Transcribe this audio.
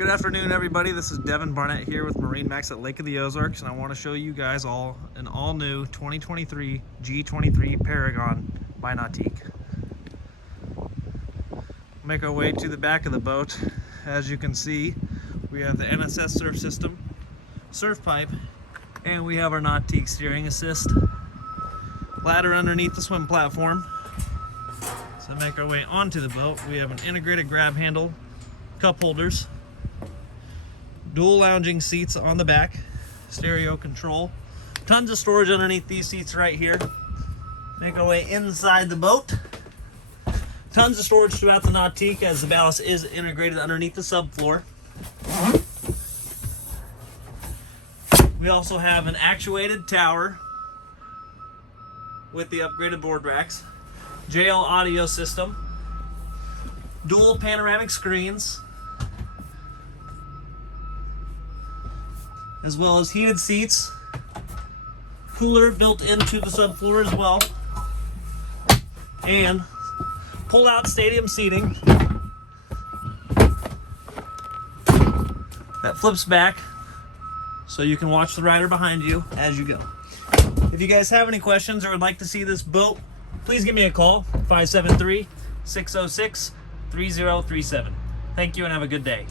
Good afternoon, everybody. This is Devin Barnett here with MarineMax at Lake of the Ozarks, and I want to show you guys all an all-new 2023 G23 Paragon by Nautique. Make our way to the back of the boat. As you can see, we have the NSS surf system, surf pipe, and we have our Nautique steering assist. Ladder underneath the swim platform. So make our way onto the boat. We have an integrated grab handle, cup holders, dual lounging seats on the back, stereo control, tons of storage underneath these seats right here. Make our way inside the boat. Tons of storage throughout the Nautique as the ballast is integrated underneath the subfloor. We also have an actuated tower with the upgraded board racks, JL audio system, dual panoramic screens, as well as heated seats, cooler built into the subfloor as well, and pull-out stadium seating that flips back so you can watch the rider behind you as you go. If you guys have any questions or would like to see this boat, please give me a call, 573-606-3037. Thank you and have a good day.